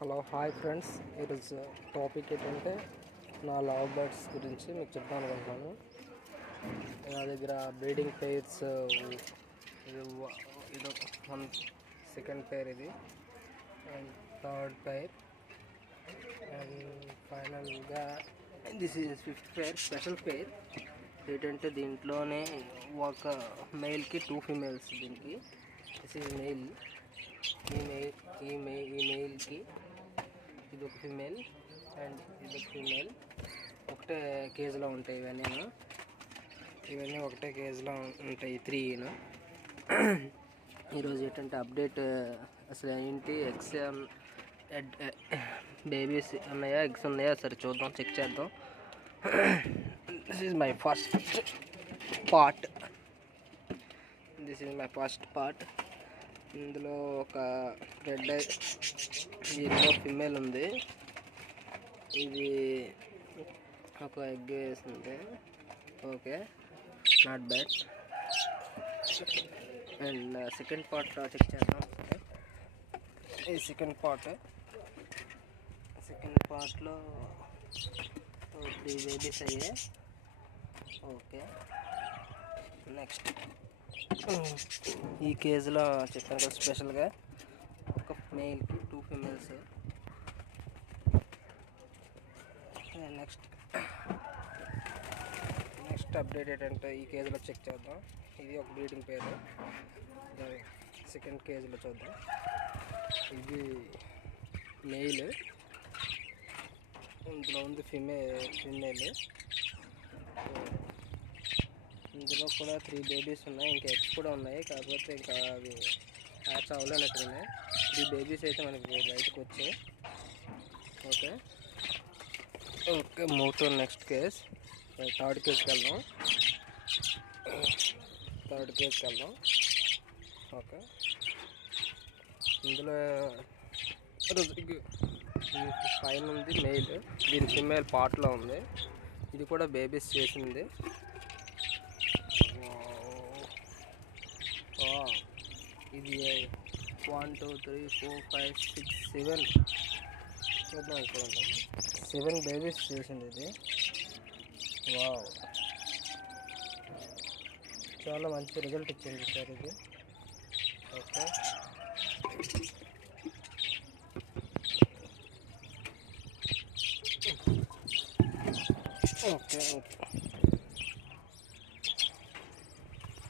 Hello hi friends, ఈరోజు topic ఏంటంటే నా లవ్ బర్డ్స్ గురించి మీకు చెప్తాను అనుకుంటున్నాను. నా దగ్గర బ్రీడింగ్ పెయిర్స్ ఇది వన్ సెకండ్ పెయిర్, ఇది అండ్ థర్డ్ పెయిర్, అండ్ ఫైనల్గా this is fifth pair. Special pair ఏంటంటే దీంట్లోనే ఒక మేల్కి 2 ఫీమేల్స్. దీనికి దిస్ ఈజ్ మేల్. ఈ మెయిల్కి ఇది ఒక ఫీమేల్ అండ్ ఇది ఒక ఫీమేల్. ఒకటే కేజీలో ఉంటాయి ఇవన్నీ ఒకటే కేజీలో ఉంటాయి 3. ఈరోజు ఏంటంటే అప్డేట్ అసలు ఏంటి, ఎగ్స్ బేబీస్ ఉన్నాయా, ఎగ్స్ ఉన్నాయా సరే చూద్దాం, చెక్ చేద్దాం. This is my first part. ఇందులో ఒక రెడ్ ఎల్లో ఫిమేల్ ఉంది. ఇది ఒక ఎగ్ వేసింది. Okay, not bad. And second part check చేద్దాం. ఈ సెకండ్ పార్ట్లో 3 బేబీస్ అయ్యాయి. ఓకే, నెక్స్ట్ ఈ కేజీలో చెప్పాను కదా, స్పెషల్గా ఒక మేల్కి 2 ఫీమేల్స్. నెక్స్ట్ అప్డేట్ ఏంటంటే ఈ కేజీలో చెక్ చేద్దాం. ఇది ఒక బ్రీడింగ్ పేరు. సెకండ్ కేజీలో చూద్దాం. ఇది మెయిల్, ఇందులో ఉంది ఫిమేల్. ఇందులో కూడా 3 బేబీస్ ఉన్నాయి. ఇంకా ఎగ్స్ కూడా ఉన్నాయి, కాకపోతే ఇంకా అవి హ్యాచ్ అవ్వలేనట్టున్నాయి. 3 బేబీస్ అయితే మనకి బయటకు వచ్చాయి. Okay, move to next case. Third కేజ్కి వెళ్దాం. ఓకే, ఇందులో పైన ఉంది మెయిల్, దీని ఫిమేల్ పార్ట్లో ఉంది. ఇది కూడా బేబీస్ చేసింది. ఇది 1 2 3 4 5 6 7 చూద్దాం. 7 బేబీస్ చేసింది ఇది. వావ్, చాలా మంచి రిజల్ట్ ఇచ్చింది సార్ ఇది. ఓకే,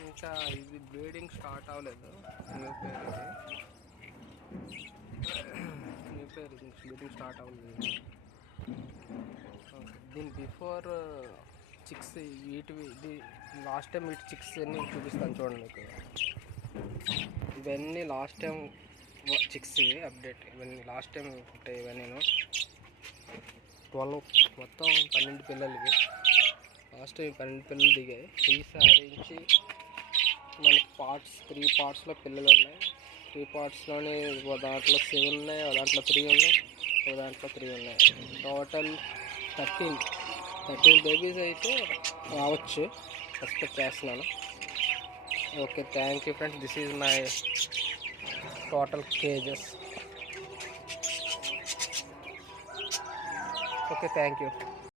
ఇంకా ఇది బ్రీడింగ్ స్టార్ట్ అవ్వలేదు. న్యూ పేరు బ్రీడింగ్ స్టార్ట్ అవ్వలేదు. దీని బిఫోర్ చిక్స్ ఇది లాస్ట్ టైం వీటి చిక్స్ అన్నీ చూపిస్తాను చూడండి మీకు. ఇవన్నీ లాస్ట్ టైం చిక్స్, అప్డేట్. ఇవన్నీ లాస్ట్ టైం ఉంటాయి. ఇవన్నీ 12 మొత్తం 12 పిల్లలవి. లాస్ట్ టైం 12 పిల్లలు దిగాయి. ఈసారి నుంచి మనకి 3 పార్ట్స్లో పిల్లలు ఉన్నాయి. 3 పార్ట్స్లోని ఒక దాంట్లో 7 ఉన్నాయి, ఒక దాంట్లో 3 ఉన్నాయి, ఒక దాంట్లో 3 ఉన్నాయి. టోటల్ 13 బేబీస్ అయితే రావచ్చు, ఎక్స్పెక్ట్ చేస్తున్నాను. Okay, thank you friends. This is my total kgs. Okay, thank you.